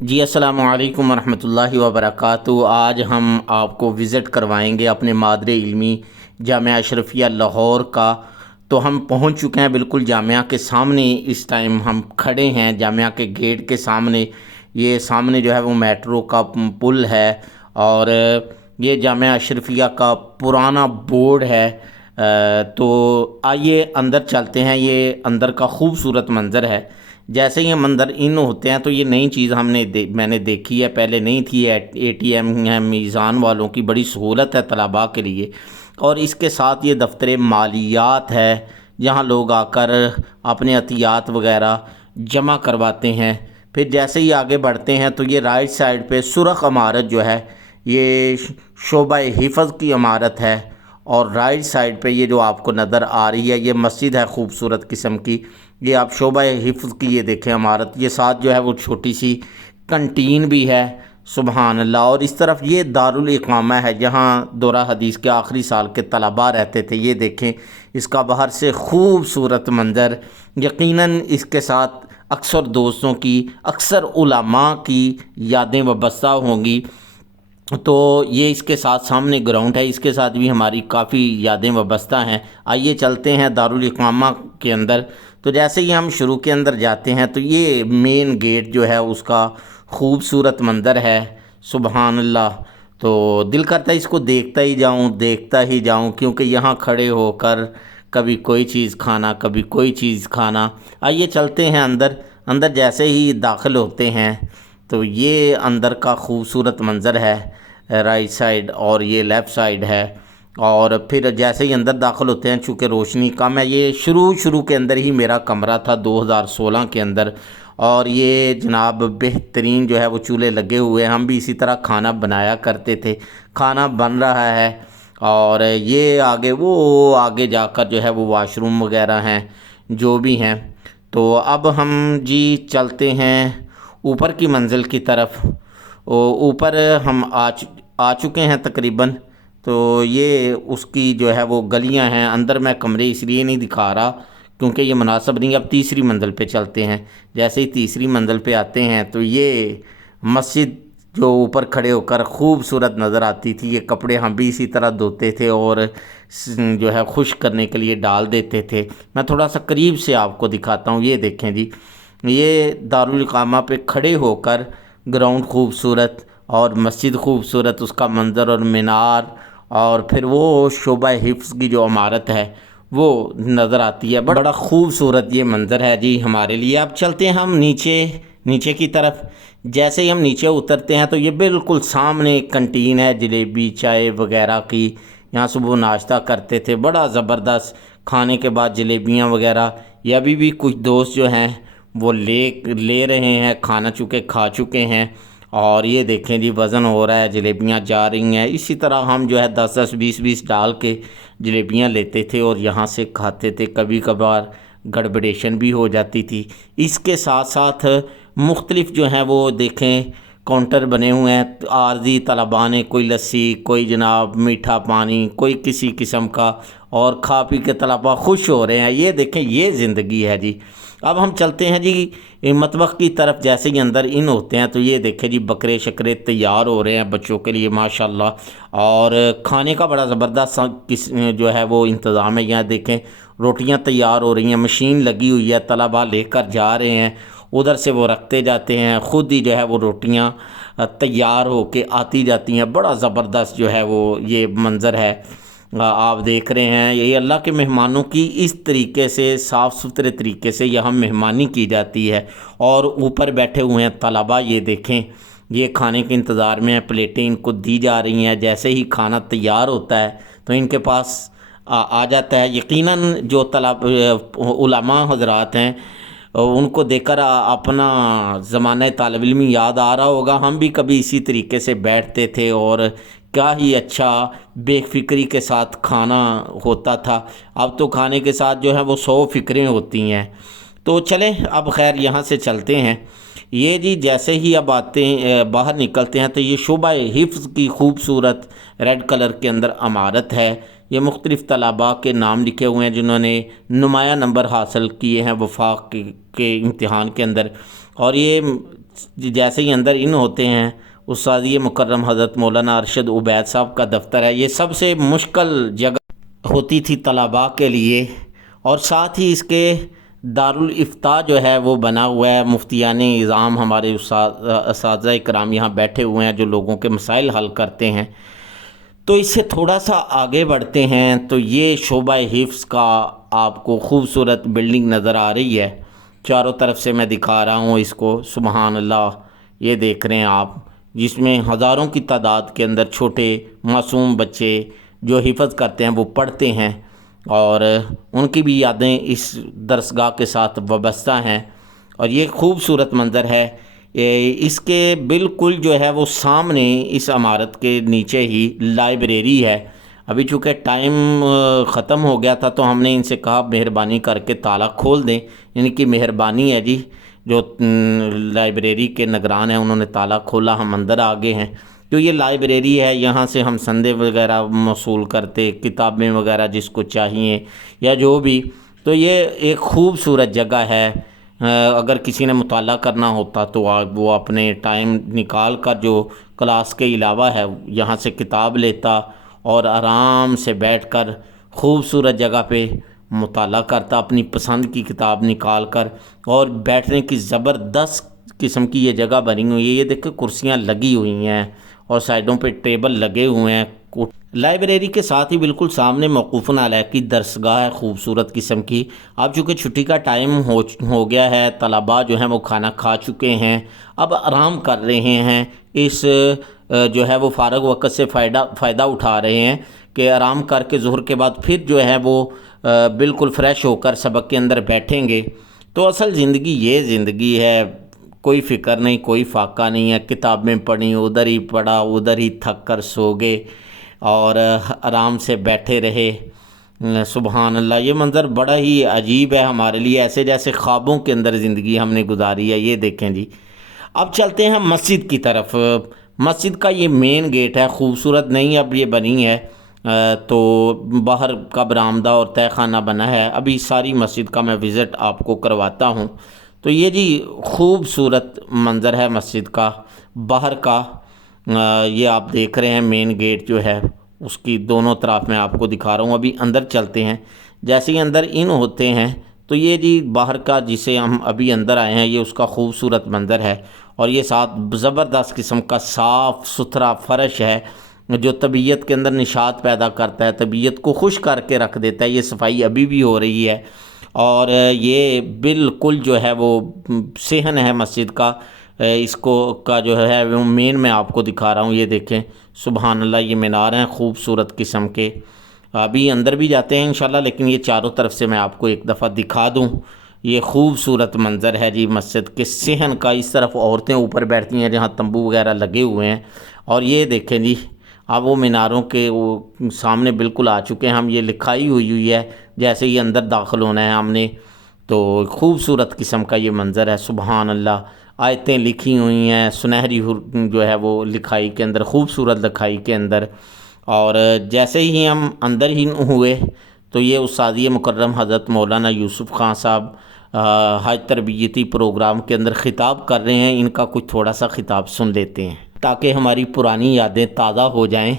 جی السلام علیکم ورحمۃ اللہ وبرکاتہ۔ آج ہم آپ کو وزٹ کروائیں گے اپنے مادر علمی جامعہ اشرفیہ لاہور کا۔ تو ہم پہنچ چکے ہیں بالکل جامعہ کے سامنے، اس ٹائم ہم کھڑے ہیں جامعہ کے گیٹ کے سامنے۔ یہ سامنے جو ہے وہ میٹرو کا پل ہے، اور یہ جامعہ اشرفیہ کا پرانا بورڈ ہے۔ تو آئیے اندر چلتے ہیں۔ یہ اندر کا خوبصورت منظر ہے۔ جیسے یہ منظر ان ہوتے ہیں تو یہ نئی چیز میں نے دیکھی ہے، پہلے نہیں تھی۔ اے ٹی ایم ہے، میزان والوں کی بڑی سہولت ہے طلباء کے لیے، اور اس کے ساتھ یہ دفتر مالیات ہے جہاں لوگ آ کر اپنے عطیات وغیرہ جمع کرواتے ہیں۔ پھر جیسے ہی آگے بڑھتے ہیں تو یہ رائٹ سائڈ پہ سرخ عمارت جو ہے یہ شعبہ حفظ کی عمارت ہے، اور رائٹ سائڈ پہ یہ جو آپ کو نظر آ رہی ہے یہ مسجد ہے خوبصورت قسم کی۔ یہ آپ شعبہ حفظ کی یہ دیکھیں عمارت، یہ ساتھ جو ہے وہ چھوٹی سی کنٹین بھی ہے۔ سبحان اللہ۔ اور اس طرف یہ دارالاقامہ ہے جہاں دورہ حدیث کے آخری سال کے طلباء رہتے تھے۔ یہ دیکھیں اس کا باہر سے خوبصورت منظر، یقیناً اس کے ساتھ اکثر دوستوں کی، اکثر علماء کی یادیں وابستہ ہوں گی۔ تو یہ اس کے ساتھ سامنے گراؤنڈ ہے، اس کے ساتھ بھی ہماری کافی یادیں وابستہ ہیں۔ آئیے چلتے ہیں دارالاقامہ کے اندر۔ تو جیسے ہی ہم شروع کے اندر جاتے ہیں تو یہ مین گیٹ جو ہے اس کا خوبصورت منظر ہے۔ سبحان اللہ۔ تو دل کرتا ہے اس کو دیکھتا ہی جاؤں، کیونکہ یہاں کھڑے ہو کر کبھی کوئی چیز کھانا، کبھی کوئی چیز کھانا۔ آئیے چلتے ہیں اندر۔ اندر جیسے ہی داخل ہوتے ہیں تو یہ اندر کا خوبصورت منظر ہے، رائٹ سائڈ، اور یہ لیفٹ سائڈ ہے۔ اور پھر جیسے ہی اندر داخل ہوتے ہیں، چونکہ روشنی کم ہے، یہ شروع کے اندر ہی میرا کمرہ تھا 2016 کے اندر، اور یہ جناب بہترین جو ہے وہ چولہے لگے ہوئے ہیں۔ ہم بھی اسی طرح کھانا بنایا کرتے تھے۔ کھانا بن رہا ہے، اور یہ آگے جا کر جو ہے وہ واش روم وغیرہ ہیں جو بھی ہیں۔ تو اب ہم جی چلتے ہیں اوپر کی منزل کی طرف۔ اوپر ہم آ چکے ہیں تقریباً۔ تو یہ اس کی جو ہے وہ گلیاں ہیں۔ اندر میں کمرے اس لیے نہیں دکھا رہا کیونکہ یہ مناسب نہیں۔ اب تیسری منزل پہ چلتے ہیں۔ جیسے ہی تیسری منزل پہ آتے ہیں تو یہ مسجد جو اوپر کھڑے ہو کر خوبصورت نظر آتی تھی، یہ کپڑے ہم بھی اسی طرح دھوتے تھے اور جو ہے خشک کرنے کے لیے ڈال دیتے تھے۔ میں تھوڑا سا قریب سے آپ کو دکھاتا ہوں۔ یہ دیکھیں جی، یہ دارالاقامہ پہ کھڑے ہو کر گراؤنڈ خوبصورت اور مسجد خوبصورت، اس کا منظر اور مینار، اور پھر وہ شعبہ حفظ کی جو عمارت ہے وہ نظر آتی ہے۔ بڑا خوبصورت یہ منظر ہے جی ہمارے لیے۔ اب چلتے ہیں ہم نیچے کی طرف۔ جیسے ہی ہم نیچے اترتے ہیں تو یہ بالکل سامنے ایک کنٹین ہے جلیبی چائے وغیرہ کی۔ یہاں صبح ناشتہ کرتے تھے، بڑا زبردست۔ کھانے کے بعد جلیبیاں وغیرہ، یہ ابھی بھی کچھ دوست جو ہیں وہ لے رہے ہیں کھانا، چونکہ کھا چکے ہیں۔ اور یہ دیکھیں جی وزن ہو رہا ہے، جلیبیاں جا رہی ہیں۔ اسی طرح ہم جو ہے 10 20 ڈال کے جلیبیاں لیتے تھے اور یہاں سے کھاتے تھے۔ کبھی کبھار گڑبڑیشن بھی ہو جاتی تھی۔ اس کے ساتھ ساتھ مختلف جو ہیں وہ دیکھیں کاؤنٹر بنے ہوئے ہیں۔ عارضی طلباء نے کوئی لسی، کوئی جناب میٹھا پانی، کوئی کسی قسم کا، اور کھا پی کے طلباء خوش ہو رہے ہیں۔ یہ دیکھیں یہ زندگی ہے جی۔ اب ہم چلتے ہیں جی مطبخ کی طرف۔ جیسے ہی اندر ان ہوتے ہیں تو یہ دیکھیں جی بکرے شکرے تیار ہو رہے ہیں بچوں کے لیے ماشاءاللہ، اور کھانے کا بڑا زبردست جو ہے وہ انتظام ہے۔ یہاں دیکھیں روٹیاں تیار ہو رہی ہیں، مشین لگی ہوئی ہے، طلباء لے کر جا رہے ہیں، ادھر سے وہ رکھتے جاتے ہیں، خود ہی جو ہے وہ روٹیاں تیار ہو کے آتی جاتی ہیں۔ بڑا زبردست جو ہے وہ یہ منظر ہے آپ دیکھ رہے ہیں۔ یہ اللہ کے مہمانوں کی اس طریقے سے صاف ستھرے طریقے سے یہاں مہمانی کی جاتی ہے۔ اور اوپر بیٹھے ہوئے ہیں طلباء، یہ دیکھیں یہ کھانے کے انتظار میں ہیں، پلیٹیں ان کو دی جا رہی ہیں۔ جیسے ہی کھانا تیار ہوتا ہے تو ان کے پاس آ جاتا ہے۔ یقیناً جو علماء حضرات ہیں ان کو دیکھ کر اپنا زمانہ طالب علمی یاد آ رہا ہوگا۔ ہم بھی کبھی اسی طریقے سے بیٹھتے تھے اور کیا ہی اچھا بے فکری کے ساتھ کھانا ہوتا تھا۔ اب تو کھانے کے ساتھ جو ہے وہ 100 فکریں ہوتی ہیں۔ تو چلیں اب خیر یہاں سے چلتے ہیں۔ یہ جی جیسے ہی اب باہر نکلتے ہیں تو یہ شعبہ حفظ کی خوبصورت ریڈ کلر کے اندر عمارت ہے۔ یہ مختلف طلباء کے نام لکھے ہوئے ہیں جنہوں نے نمایاں نمبر حاصل کیے ہیں وفاق کے امتحان کے اندر۔ اور یہ جیسے ہی اندر ان ہوتے ہیں استادی مکرم حضرت مولانا ارشد عبید صاحب کا دفتر ہے۔ یہ سب سے مشکل جگہ ہوتی تھی طلباء کے لیے، اور ساتھ ہی اس کے دارالافتاء جو ہے وہ بنا ہوا ہے۔ مفتیان اعظام ہمارے اساتذہ اکرام یہاں بیٹھے ہوئے ہیں جو لوگوں کے مسائل حل کرتے ہیں۔ تو اس سے تھوڑا سا آگے بڑھتے ہیں تو یہ شعبہ حفظ کا آپ کو خوبصورت بلڈنگ نظر آ رہی ہے، چاروں طرف سے میں دکھا رہا ہوں اس کو، سبحان اللہ۔ یہ دیکھ رہے ہیں آپ، جس میں ہزاروں کی تعداد کے اندر چھوٹے معصوم بچے جو حفظ کرتے ہیں وہ پڑھتے ہیں، اور ان کی بھی یادیں اس درسگاہ کے ساتھ وابستہ ہیں۔ اور یہ خوبصورت منظر ہے۔ اس کے بالکل جو ہے وہ سامنے اس عمارت کے نیچے ہی لائبریری ہے۔ ابھی چونکہ ٹائم ختم ہو گیا تھا تو ہم نے ان سے کہا مہربانی کر کے تالا کھول دیں، ان کی مہربانی ہے جی، جو لائبریری کے نگران ہیں انہوں نے تالا کھولا، ہم اندر آ گئے ہیں۔ تو یہ لائبریری ہے، یہاں سے ہم سندے وغیرہ موصول کرتے، کتابیں وغیرہ جس کو چاہیے یا جو بھی۔ تو یہ ایک خوبصورت جگہ ہے، اگر کسی نے مطالعہ کرنا ہوتا تو وہ اپنے ٹائم نکال کر جو کلاس کے علاوہ ہے یہاں سے کتاب لیتا اور آرام سے بیٹھ کر خوبصورت جگہ پہ مطالعہ کرتا، اپنی پسند کی کتاب نکال کر۔ اور بیٹھنے کی زبردست قسم کی یہ جگہ بنی ہوئی ہے، یہ دیکھیں کرسیاں لگی ہوئی ہیں اور سائڈوں پہ ٹیبل لگے ہوئے ہیں۔ لائبریری کے ساتھ ہی بالکل سامنے موقوف علیہ کی درسگاہ ہے خوبصورت قسم کی۔ اب چونکہ چھٹی کا ٹائم ہو گیا ہے، طلباء جو ہیں وہ کھانا کھا چکے ہیں، اب آرام کر رہے ہیں، اس جو ہے وہ فارغ وقت سے فائدہ اٹھا رہے ہیں کہ آرام کر کے ظہر کے بعد پھر جو ہے وہ بالکل فریش ہو کر سبق کے اندر بیٹھیں گے۔ تو اصل زندگی یہ زندگی ہے، کوئی فکر نہیں، کوئی فاقہ نہیں ہے، کتابیں پڑھیں، ادھر ہی پڑھا، ادھر ہی تھک کر سو گئے اور آرام سے بیٹھے رہے۔ سبحان اللہ، یہ منظر بڑا ہی عجیب ہے ہمارے لیے، ایسے جیسے خوابوں کے اندر زندگی ہم نے گزاری ہے۔ یہ دیکھیں جی، اب چلتے ہیں مسجد کی طرف۔ مسجد کا یہ مین گیٹ ہے، خوبصورت نہیں اب یہ بنی ہے، تو باہر کا برآمدہ اور تہہ خانہ بنا ہے۔ ابھی ساری مسجد کا میں وزٹ آپ کو کرواتا ہوں۔ تو یہ جی خوبصورت منظر ہے مسجد کا باہر کا، یہ آپ دیکھ رہے ہیں مین گیٹ جو ہے اس کی دونوں طرف میں آپ کو دکھا رہا ہوں۔ ابھی اندر چلتے ہیں، جیسے ہی اندر ان ہوتے ہیں تو یہ جی باہر کا جسے ہم ابھی اندر آئے ہیں یہ اس کا خوبصورت منظر ہے، اور یہ ساتھ زبردست قسم کا صاف ستھرا فرش ہے جو طبیعت کے اندر نشاط پیدا کرتا ہے، طبیعت کو خوش کر کے رکھ دیتا ہے۔ یہ صفائی ابھی بھی ہو رہی ہے، اور یہ بالکل جو ہے وہ صحن ہے مسجد کا۔ اس کو کا جو ہے وہ مین میں آپ کو دکھا رہا ہوں، یہ دیکھیں سبحان اللہ، یہ مینار ہیں خوبصورت قسم کے۔ ابھی اندر بھی جاتے ہیں انشاءاللہ، لیکن یہ چاروں طرف سے میں آپ کو ایک دفعہ دکھا دوں۔ یہ خوبصورت منظر ہے جی مسجد کے صحن کا۔ اس طرف عورتیں اوپر بیٹھتی ہیں جہاں تمبو وغیرہ لگے ہوئے ہیں، اور یہ دیکھیں جی اب وہ میناروں کے وہ سامنے بالکل آ چکے ہیں ہم۔ یہ لکھائی ہوئی ہے جیسے ہی اندر داخل ہونا ہے ہم نے، تو خوبصورت قسم کا یہ منظر ہے سبحان اللہ۔ آیتیں لکھی ہوئی ہیں سنہری جو ہے وہ لکھائی کے اندر، خوبصورت لکھائی کے اندر۔ اور جیسے ہی ہم اندر ہی ہوئے تو یہ استادی مکرم حضرت مولانا یوسف خان صاحب حج تربیتی پروگرام کے اندر خطاب کر رہے ہیں۔ ان کا کچھ تھوڑا سا خطاب سن لیتے ہیں تاکہ ہماری پرانی یادیں تازہ ہو جائیں۔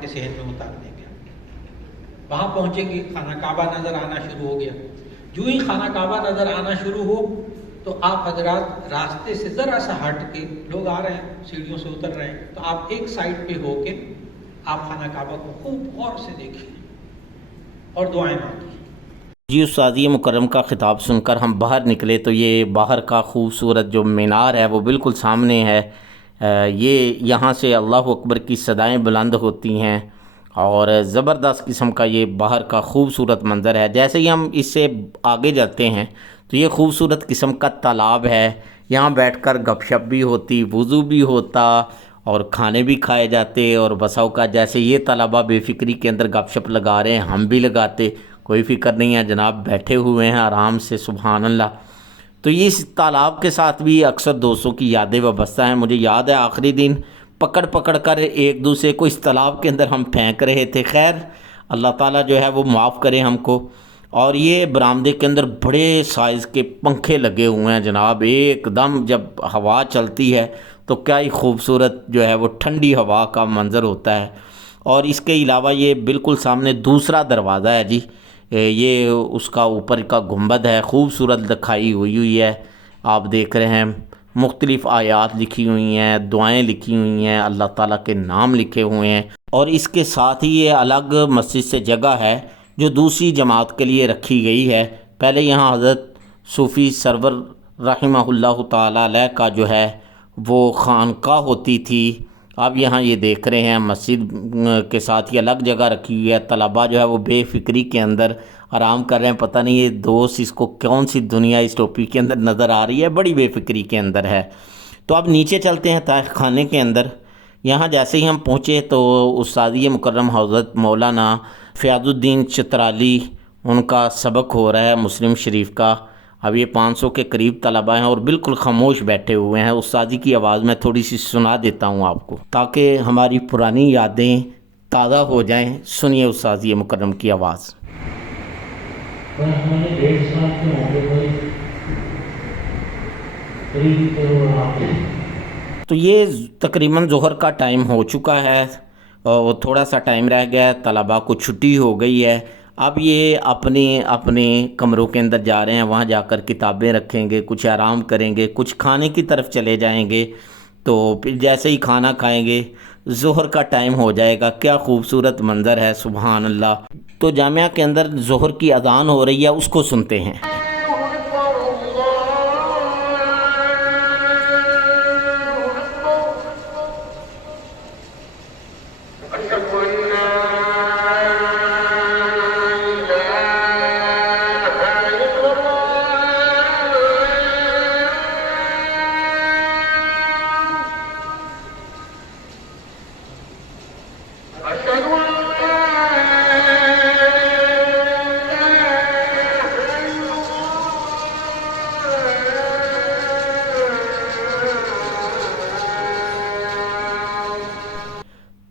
کے صحن میں اتار دیں گے، وہاں پہنچیں گے، خانہ کعبہ نظر آنا شروع ہو گیا۔ جو ہی خانہ کعبہ نظر آنا شروع ہو تو آپ حضرات راستے سے ذرا سا ہٹ کے، لوگ آ رہے ہیں سیڑھیوں سے اتر رہے ہیں، تو آپ ایک سائڈ پہ ہو کے آپ خانہ کعبہ کو خوب غور سے دیکھیں اور دعائیں مانگیں۔ جی استادی مکرم کا خطاب سن کر ہم باہر نکلے تو یہ باہر کا خوبصورت جو مینار ہے وہ بالکل سامنے ہے۔ یہ یہاں سے اللہ اکبر کی صدائیں بلند ہوتی ہیں، اور زبردست قسم کا یہ باہر کا خوبصورت منظر ہے۔ جیسے ہی ہم اس سے آگے جاتے ہیں تو یہ خوبصورت قسم کا تالاب ہے، یہاں بیٹھ کر گپ شپ بھی ہوتی، وضو بھی ہوتا اور کھانے بھی کھائے جاتے، اور بساؤ کا جیسے یہ طلبہ بے فکری کے اندر گپ شپ لگا رہے ہیں ہم بھی لگاتے، کوئی فکر نہیں ہے جناب، بیٹھے ہوئے ہیں آرام سے سبحان اللہ۔ تو یہ اس تالاب کے ساتھ بھی اکثر دوستوں کی یادیں وابستہ ہیں۔ مجھے یاد ہے آخری دن پکڑ کر ایک دوسرے کو اس تالاب کے اندر ہم پھینک رہے تھے، خیر اللہ تعالیٰ جو ہے وہ معاف کرے ہم کو۔ اور یہ برآمدے کے اندر بڑے سائز کے پنکھے لگے ہوئے ہیں جناب، ایک دم جب ہوا چلتی ہے تو کیا ہی خوبصورت جو ہے وہ ٹھنڈی ہوا کا منظر ہوتا ہے۔ اور اس کے علاوہ یہ بالکل سامنے دوسرا دروازہ ہے جی، یہ اس کا اوپر کا گنبد ہے، خوبصورت دکھائی ہوئی ہے، آپ دیکھ رہے ہیں مختلف آیات لکھی ہوئی ہیں، دعائیں لکھی ہوئی ہیں، اللہ تعالیٰ کے نام لکھے ہوئے ہیں۔ اور اس کے ساتھ ہی یہ الگ مسجد سے جگہ ہے جو دوسری جماعت کے لیے رکھی گئی ہے۔ پہلے یہاں حضرت صوفی سرور رحمہ اللہ تعالیٰ علیہ کا جو ہے وہ خانقاہ ہوتی تھی، اب یہاں یہ دیکھ رہے ہیں مسجد کے ساتھ ہی الگ جگہ رکھی ہوئی ہے۔ طلباء جو ہے وہ بے فکری کے اندر آرام کر رہے ہیں، پتہ نہیں یہ دوست اس کو کون سی دنیا اس ٹوپی کے اندر نظر آ رہی ہے، بڑی بے فکری کے اندر ہے۔ تو اب نیچے چلتے ہیں تاریخ خانے کے اندر۔ یہاں جیسے ہی ہم پہنچے تو استادی مکرم حضرت مولانا فیاض الدین چترالی ان کا سبق ہو رہا ہے مسلم شریف کا۔ اب یہ 500 کے قریب طلباء ہیں اور بالکل خاموش بیٹھے ہوئے ہیں۔ استادی کی آواز میں تھوڑی سی سنا دیتا ہوں آپ کو تاکہ ہماری پرانی یادیں تازہ ہو جائیں۔ سنیے استادی مکرم کی آواز۔ ہمارے 1.5 سال کے موقع پر تو یہ تقریباً ظہر کا ٹائم ہو چکا ہے اور تھوڑا سا ٹائم رہ گیا ہے، طلباء کو چھٹی ہو گئی ہے۔ اب یہ اپنے کمروں کے اندر جا رہے ہیں، وہاں جا کر کتابیں رکھیں گے، کچھ آرام کریں گے، کچھ کھانے کی طرف چلے جائیں گے۔ تو پھر جیسے ہی کھانا کھائیں گے ظہر کا ٹائم ہو جائے گا۔ کیا خوبصورت منظر ہے، سبحان اللہ۔ تو جامعہ کے اندر ظہر کی اذان ہو رہی ہے، اس کو سنتے ہیں۔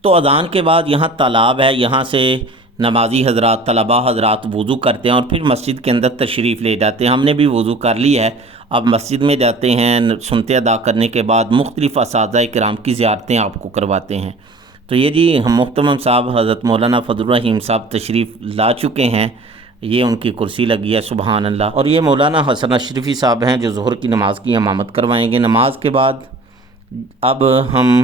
تو اذان کے بعد یہاں تالاب ہے، یہاں سے نمازی حضرات طلباء حضرات وضو کرتے ہیں اور پھر مسجد کے اندر تشریف لے جاتے ہیں۔ ہم نے بھی وضو کر لی ہے، اب مسجد میں جاتے ہیں، سنتے ادا کرنے کے بعد مختلف اساتذہ کرام کی زیارتیں آپ کو کرواتے ہیں۔ تو یہ جی ہم محترم صاحب حضرت مولانا فضل الرحیم صاحب تشریف لا چکے ہیں، یہ ان کی کرسی لگی ہے، سبحان اللہ۔ اور یہ مولانا حسن اشرفی صاحب ہیں جو ظہر کی نماز کی امامت کروائیں گے۔ نماز کے بعد اب ہم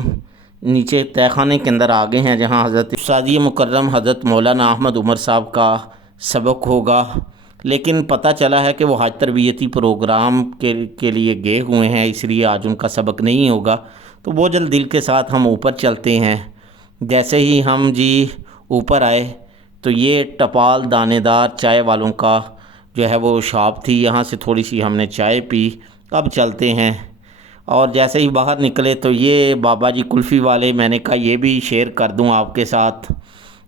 نیچے تہہ خانے کے اندر آگے ہیں جہاں حضرت استادی مکرم حضرت مولانا احمد عمر صاحب کا سبق ہوگا، لیکن پتہ چلا ہے کہ وہ حج تربیتی پروگرام کے لیے گئے ہوئے ہیں، اس لیے آج ان کا سبق نہیں ہوگا۔ تو بوجھل دل کے ساتھ ہم اوپر چلتے ہیں۔ جیسے ہی ہم جی اوپر آئے تو یہ ٹپال دانے دار چائے والوں کا جو ہے وہ شاپ تھی، یہاں سے تھوڑی سی ہم نے چائے پی۔ اب چلتے ہیں اور جیسے ہی باہر نکلے تو یہ بابا جی کلفی والے، میں نے کہا یہ بھی شیئر کر دوں آپ کے ساتھ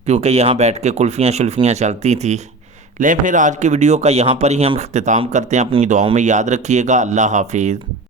کیونکہ یہاں بیٹھ کے کلفیاں شلفیاں چلتی تھی۔ لیں پھر آج کی ویڈیو کا یہاں پر ہی ہم اختتام کرتے ہیں، اپنی دعاؤں میں یاد رکھیے گا۔ اللہ حافظ۔